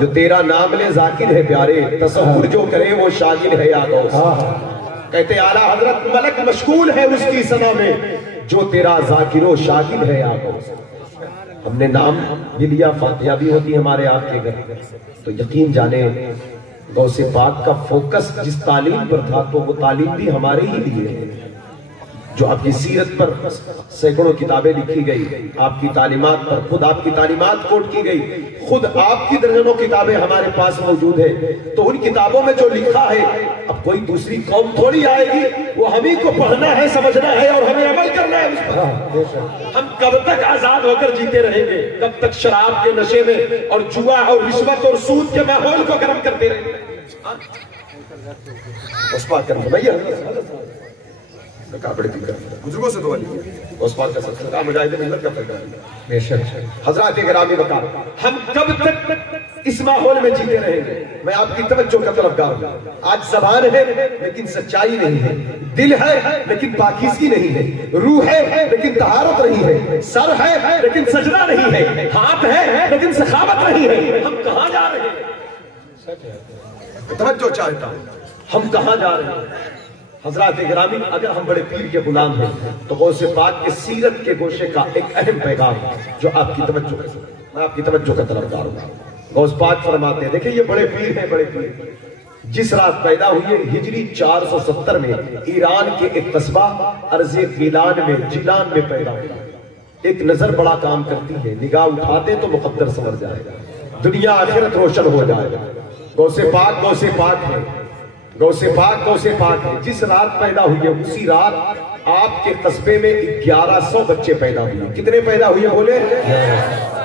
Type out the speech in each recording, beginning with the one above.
जो तेरा नाम ले जाकिर है प्यारे, तसव्वुर जो करे वो शागिर है या गौस। कहते आला हजरत मलक मशगूल है उसकी सना में, जो तेरा जाकिरो शागिर है या गौस। हमने नाम भी लिया, फातिहा भी होती हमारे आपके घर, तो यकीन जाने गौसे पाक का फोकस जिस तालीम पर था तो वो तालीम भी हमारे ही लिए है। जो आपकी सीरत पर सैकड़ों किताबें लिखी गई, आपकी तालीमात पर खुद आपकी तालीमात कोट की गई, खुद आपकी दर्जनों किताबें हमारे पास मौजूद है। तो उन किताबों में जो लिखा है, अब कोई दूसरी कौम थोड़ी आएगी, वो हम ही को पढ़ना है, समझना है और हमें अमल करना है उस पर। हम कब तक आजाद होकर जीते रहेंगे? कब तक शराब के नशे में और जुआ और रिश्वत और सूद के माहौल को गर्म करते रहेंगे? उस बात कर भैया बुजुर्गों से दुआ उस बात का सबका मुजाहिद मिल्लत का फैसला हजरात गिरामी बता, हम कब तक इस माहौल में जीते रहेंगे? मैं आपकी तवज्जो का तलबगार हूं। आज जबान है लेकिन सच्चाई नहीं है, दिल है लेकिन पाकीज़गी नहीं है, रूह है लेकिन तहारत नहीं है, सर है लेकिन सजदा नहीं है, हाथ है लेकिन सखावत नहीं है। हम कहां जा रहे हैं? तवज्जो चाहता हूं, हम कहां जा रहे हैं? हजरात गिरामी, अगर हम बड़े पीर के गुलाम हैं तो गौसे पाक के सीरत के गोशे का एक अहम पैगाम जो आपकी तवज्जो, मैं आपकी तवज्जो का तलबगार हूं। गौस पाक फरमाते हैं, देखिए ये बड़े पीर हैं, बड़े पीर जिस रात पैदा हुए हिजरी 470 में ईरान के एक कस्बा अर्ज़े गिलान में जिलान में पैदा हुआ। एक नजर बड़ा काम करती है, निगाह उठाते तो मुकद्दर समझ जाएगा, दुनिया आखिरत रोशन हो जाएगा। गौसे पाक है, गौसे पाक है। जिस रात पैदा हुए उसी रात आपके कस्बे में 1100 बच्चे पैदा हुए। कितने पैदा हुए बोले?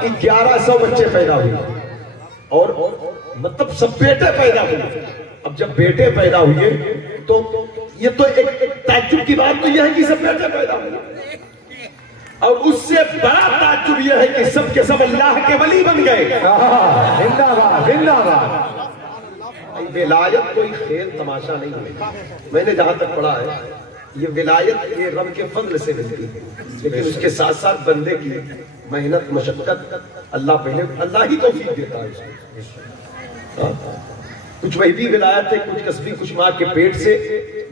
1100 बच्चे पैदा हुए, और मतलब सब बेटे पैदा हुए। अब जब बेटे पैदा हुए तो ये तो एक ताज्जुब की बात तो यह है कि सब बेटे पैदा हुए, और उससे बड़ा ताज्जुब यह है कि सब के सब अल्लाह के वली बन गए। जिंदाबाद जिंदाबाद। विलायत कोई खेल तमाशा नहीं है। मैंने जहां तक पढ़ा है, ये विलायत ये रब के फजल से मिलती है, लेकिन उसके साथ साथ बंदे की मेहनत मशक्कत अल्लाह ही तौफीक देता है। कुछ वही भी विलायत है, कुछ कसबी, कुछ माँ के पेट से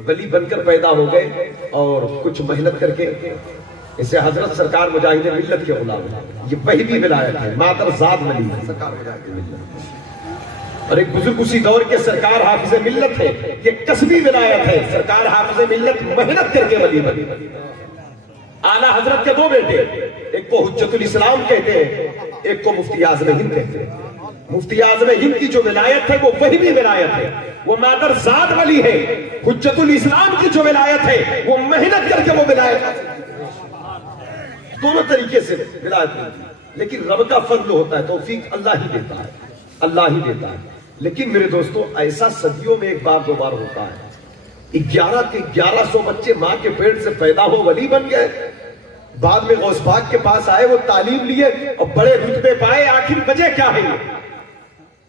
वली बनकर पैदा हो गए और कुछ मेहनत करके। इसे हजरत सरकार मुजाहिद मिल्लत के गुलाम, ये वही भी विलायत है, मादरजाद वली सरकार मुजाहिद मिल्लत। और एक बुजुर्ग उसी दौर के सरकार हाफिज मिल्लत है, ये कसबी विलायत है। सरकार हाफिज मिल्लत मेहनत करके वली बनी। आला हजरत के दो बेटे, एक को हुज्जतुल इस्लाम कहते हैं, एक को मुफ्ती आज़म हिंद कहते हैं। मुफ्ती आज़म हिंद की जो विलायत है वो वही भी विलायत है, वो मादरजाद वली है। हुज्जतुल इस्लाम की जो विलायत है वो मेहनत करके वो विलायत, दोनों तरीके से विलायत मिलती है। लेकिन रब का फजल होता है, तौफीक अल्लाह ही देता है, अल्लाह ही देता है। लेकिन मेरे दोस्तों, ऐसा सदियों में एक बार दो बार होता है। 1100 बच्चे मां के पेट से पैदा हो वली बन गए, बाद में गौस पाक के पास आए, वो तालीम लिए और बड़े रुतबे पाए। आखिर वजह क्या है?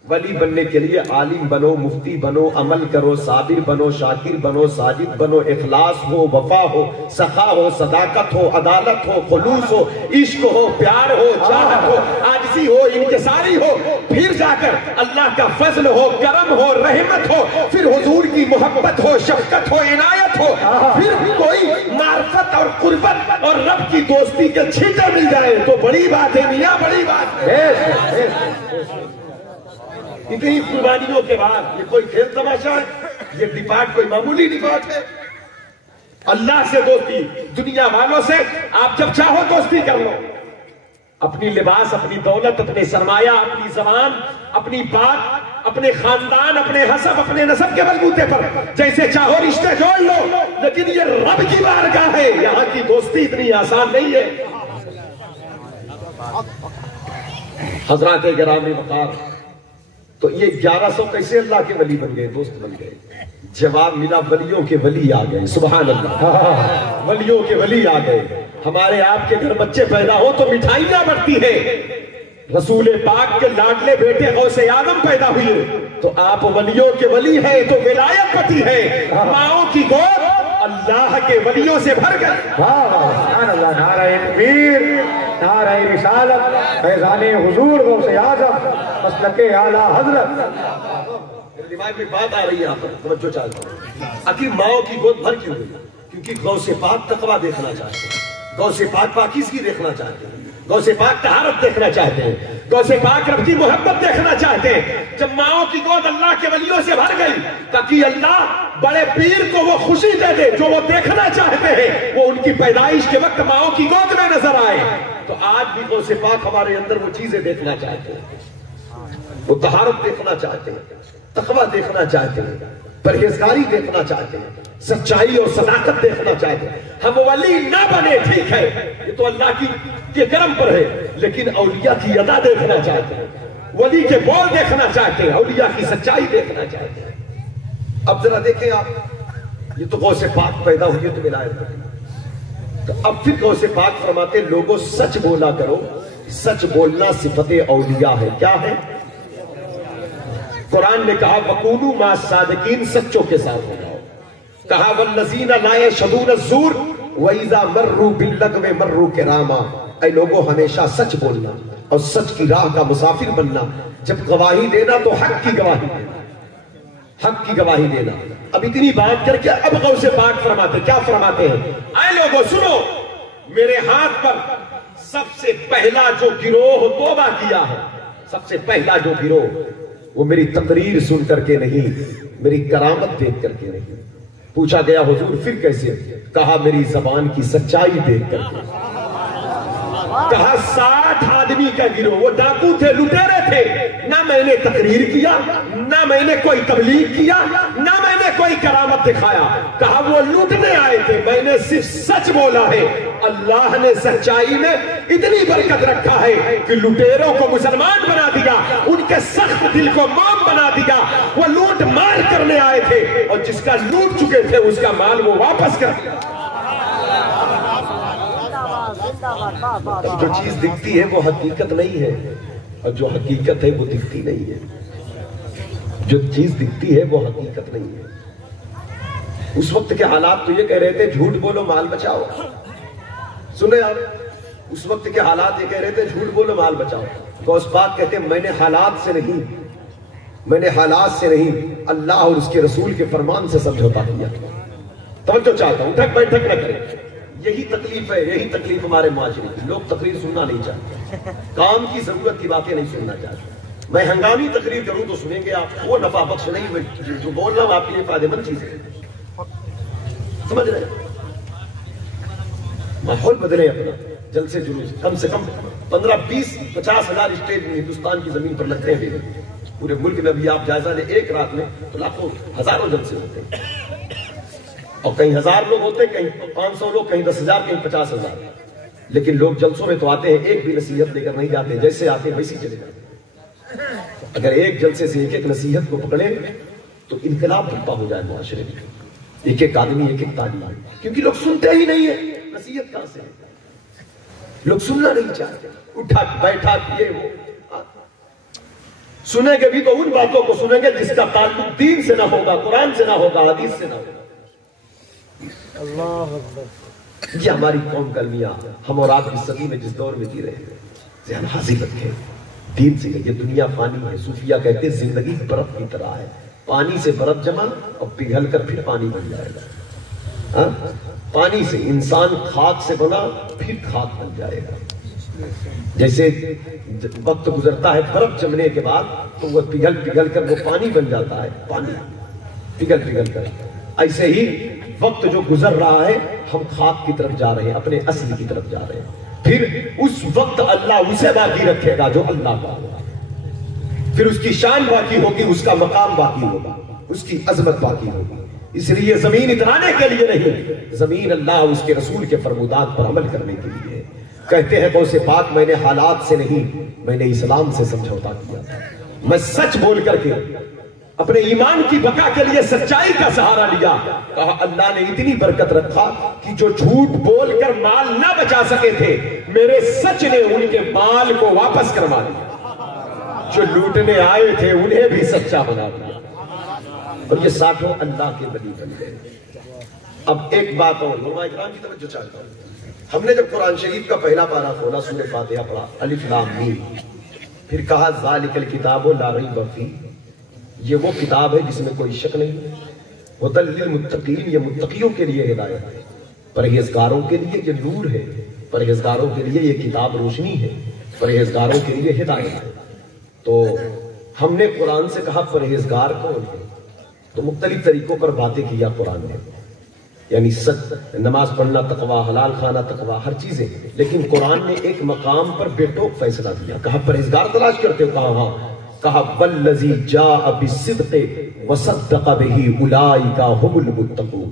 वली बनने के लिए आलिम बनो, मुफ्ती बनो, अमल करो, साबिर बनो, शाकिर बनो, साजिद बनो, इखलास हो, वफा हो, सखा हो, सदाकत हो, अदालत हो, खुलूस हो, इश्क हो, प्यार हो, चाहत हो, आजिज़ी हो, इनकिसारी हो, फिर जाकर अल्लाह का फजल हो, करम हो, रहमत हो, फिर हुजूर की मोहब्बत हो, शफकत हो, इनायत हो, फिर कोई मार्फत और कुर्बत और रब की दोस्ती के छींटे मिल जाए तो बड़ी बात है मियां, बड़ी बात है। इतनी कुर्बानियों के बाद ये कोई खेल तमाशा है? ये डिपार्ट कोई मामूली डिपार्ट है? अल्लाह से दोस्ती, दुनिया वालों से आप जब चाहो दोस्ती कर लो। अपनी लिबास, अपनी दौलत, अपने सरमाया, अपनी जबान, अपनी बात, अपने खानदान, अपने हसब, अपने नसब के बलबूते पर जैसे चाहो रिश्ते जोड़ लो, लेकिन ये रब की बारगाह है, यहाँ की दोस्ती इतनी आसान नहीं है। हजरात गिरामी वक़ार, तो ये 1100 कैसे अल्लाह के वली बन गए, दोस्त बन गए? जवाब मिला, वलियों के वली आ गए। सुभान अल्लाह, वलियों के वली आ गए। हमारे आपके घर बच्चे पैदा हो तो मिठाइयां बढ़ती है। रसूल पाक के लाडले बेटे गौसे आदम पैदा हुए तो आप वलियों के वली हैं, तो विलायत पति है। माओ की गोद अल्लाह के वलियों से भर गए। नारे रिसालत फैज़ाने हुजूर गौसे आज़म मसलके आला हज़रत। दिमाग में बात आ रही है यहाँ पर, तवज्जो चाहता हूँ। आखिर माओ की गोद भर क्यों हुई? क्योंकि गौसे पाक तकवा देखना चाहते हैं, गौसे पाक पाकीज़गी देखना चाहते हैं, गौसे पाक तहारत देखना चाहते हैं, गौसे पाक रब की मोहब्बत देखना चाहते हैं। जब माओ की गोद अल्लाह के वलियों से भर गई ताकि अल्लाह बड़े पीर को वो खुशी दे दे जो वो देखना चाहते हैं, वो उनकी पैदाइश के वक्त माओ की गोद में नजर आए। तो आज भी गौसे पाक हमारे अंदर वो चीजें देखना चाहते हैं, वो तहारत देखना चाहते हैं, तकवा देखना चाहते हैं, परहेजगारी देखना चाहते हैं, सच्चाई और सदाकत देखना चाहते हैं। हम वली ना बने ठीक है, ये तो अल्लाह के करम पर है, लेकिन औलिया की अदा देखना चाहते हैं, वली के बोल देखना चाहते हैं, औलिया की सच्चाई देखना चाहते हैं। अब जरा देखें आप, ये तो गौसे पाक पैदा हुई है तो विलायत बनी। तो अब फिर गौसे पाक फरमाते लोगों सच बोला करो, सच बोलना सिफते औलिया है। क्या है? कुरान ने कहा वकूनू मा सादिकीन, सच्चों के साथ हो जाओ। कहा वल्लज़ीना ला यशहदून ज़ूर व इज़ा मर्रू बिल्लग़wi मर्रू किरामा। ऐ लोगों हमेशा सच बोलना और सच की राह का मुसाफिर बनना। जब गवाही देना तो हक की गवाही देना, हक की गवाही देना। अब इतनी बात करके अब गौसे पाक फरमाते, क्या फरमाते हैं? ऐ लोगों सुनो, मेरे हाथ पर सबसे पहला जो गिरोह तौबा किया है, सबसे पहला जो गिरोह, वो मेरी तकरीर सुन करके नहीं, मेरी करामत देख करके नहीं। पूछा गया हुजूर फिर कैसे? कहा मेरी जबान की सच्चाई देख करके। कहा 60 आदमी का गिरोह, वो डाकू थे, लुटेरे थे। ना मैंने तकरीर किया, ना मैंने कोई तबलीग किया, ना मैंने कोई करामत दिखाया। कहा वो लूटने आए थे, मैंने सिर्फ सच बोला है। अल्लाह ने सच्चाई में इतनी बरकत रखा है कि लुटेरों को मुसलमान बना दिया, उनके सख्त दिल को मोम बना दिया। वो लूट मार करने आए थे और जिसका लूट चुके थे उसका माल वो वापस कर दिया। जो चीज दिखती है वो हकीकत नहीं है, और जो हकीकत है वो दिखती नहीं है। जो चीज दिखती है वो हकीकत नहीं है। उस वक्त के हालात तो ये कह रहे थे झूठ बोलो माल बचाओ। सुने आप, उस वक्त के हालात ये कह रहे थे झूठ बोलो माल बचाओ। गौस पाक कहते मैंने हालात से नहीं, मैंने हालात से नहीं, अल्लाह और उसके रसूल के फरमान से समझौता किया। तवज्जो चाहता हूं, उठक बैठक न करें। यही तकलीफ है, यही तकलीफ हमारे माशरे की। लोग तकरीर सुनना नहीं चाहते, काम की जरूरत की बातें नहीं सुनना चाहते। मैं हंगामी तकरीर करूं तो सुनेंगे आप, वो नफा बख्श नहीं। मैं जो बोल रहा हूं आपके लिए फायदेमंद चीज है, समझ रहे हैं? माहौल बदले अपना, जल्द से जुलूस कम से कम 15-20-50 हजार स्टेज में हिंदुस्तान की जमीन पर लगते हैं। पूरे मुल्क में अभी आप जायजा लें, एक रात में तो लाखों हजारों जलसे होते हैं, और कहीं 1000 लोग होते हैं, कहीं 500 लोग, कहीं 10,000, कहीं 50,000। लेकिन लोग जलसों में तो आते हैं, एक भी नसीहत लेकर नहीं जाते, जैसे आते हैं वैसे चले जाते। अगर एक जलसे से एक एक नसीहत को पकड़े तो इनकलाब बर्पा हो जाए मुआशरे में। एक एक आदमी, एक एक तालीम, क्योंकि लोग सुनते ही नहीं है। नसीहत कहां से? लोग सुनना नहीं चाहते। उठा बैठा किए वो सुनेंगे भी तो उन बातों को सुनेंगे जिसका ताल्लुक दीन से ना होगा, कुरान से ना होगा, हदीस से ना होगा। ये हमारी कौम का अलमिया, हम और आप इस सदी में जिस दौर में जी रहे हैं, ज़हन हाजिर रखें दीन से। ये दुनिया पानी है, सूफिया कहते हैं जिंदगी बर्फ की तरह है, पानी से बर्फ जमा और पिघल कर फिर पानी बन जाएगा। हाँ? पानी से, इंसान खाक से बना फिर खाक बन जाएगा। जैसे वक्त गुजरता है, बर्फ जमने के बाद तो वह पिघल पिघल कर वो पानी बन जाता है, पानी पिघल पिघल कर। ऐसे ही वक्त जो गुजर रहा है, हम खाक की तरफ जा रहे हैं, अपने असली की तरफ जा रहे हैं। फिर उस वक्त अल्लाह उसे बाकी रखेगा जो अल्लाह का होगा, फिर उसकी शान बाकी होगी, उसका मकाम बाकी होगा, उसकी अजमत बाकी होगी। इसलिए जमीन इतराने के लिए नहीं, जमीन अल्लाह उसके रसूल के फरमुदात पर अमल करने के लिए। कहते हैं गौसे पाक मैंने हालात से नहीं, मैंने इस्लाम से समझौता किया था। मैं सच बोल करके अपने ईमान की बका के लिए सच्चाई का सहारा लिया। कहा अल्लाह ने इतनी बरकत रखा कि जो झूठ बोलकर माल ना बचा सके थे, मेरे सच ने उनके माल को वापस करवा दिया। जो लूटने आए थे उन्हें भी सच्चा बना दिया, और ये 60 अल्लाह के वली बन गए। अब एक बात और, उलमा इकराम की तवज्जो चाहता हूं। हमने जब कुरान शरीफ का पहला पारा खोला, सूरह फातिहा पढ़ा, अलिफ लाम मीम, फिर कहा ज़ालिकल किताबु ला रैब फीह, ये वो किताब है जिसमें कोई शक नहीं, हुदल लिल मुत्तकीन, ये मुत्तकियों के लिए हिदायत है, परहेजगारों के लिए ये नूर है, परहेजगारों के लिए ये किताब रोशनी है, परहेजगारों के लिए हिदायत है। तो हमने कुरान से कहा परहेजगार कौन है, तो मुख्तलिफ तरीकों पर बातें किया कुरान ने, यानी सच, नमाज पढ़ना तकवा, हलाल खाना तकवा, हर चीजें, लेकिन कुरान ने एक मकाम पर बेटोक फैसला दिया। कहा परहेजगार तलाश करते हो, कहा हाँ, कहा वल्लज़ी जाअ बिस्सिद्क़ि वसद्दक़ बिही उलाइका हुमुल मुत्तक़ून,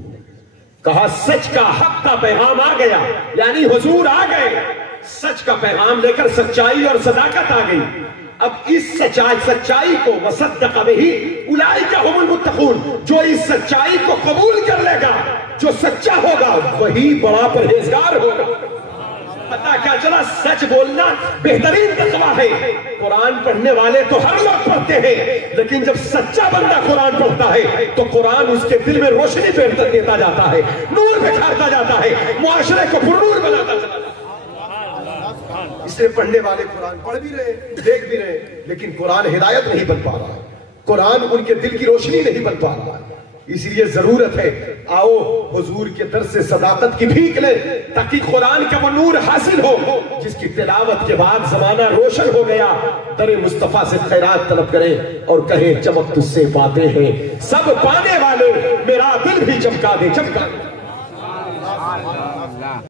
कहा सच का हक का पैगाम आ गया, यानी हुजूर आ गए, सच का पैगाम लेकर सच्चाई और सदाकत आ गई। अब इस सच्चाई को वसद्दक़ बिही उलाइका हुमुल मुत्तक़ून, जो इस सच्चाई को कबूल कर लेगा, जो सच्चा होगा, वही बड़ा परहेजगार होगा। पता क्या चला, सच बोलना बेहतरीन तकवा है। कुरान पढ़ने वाले तो हर लोग पढ़ते हैं, लेकिन जब सच्चा बंदा कुरान पढ़ता है तो कुरान उसके दिल में रोशनी देता जाता है, नूर बिखारता जाता है, मुआशरे को पुरनूर बनाता जाता है। इसलिए पढ़ने वाले कुरान पढ़ भी रहे, देख भी रहे, लेकिन कुरान हिदायत नहीं बन पा रहा है, कुरान उनके दिल की रोशनी नहीं बन पा रहा है। इसलिए जरूरत है, आओ हुजूर के दर से सदाकत की भीख ले, ताकि कुरान का वो नूर हासिल हो जिसकी तिलावत के बाद जमाना रोशन हो गया। दरे मुस्तफा से खैरात तलब करें और कहें चमक तुझसे पाते हैं सब पाने वाले, मेरा दिल भी चमका दे, चमका।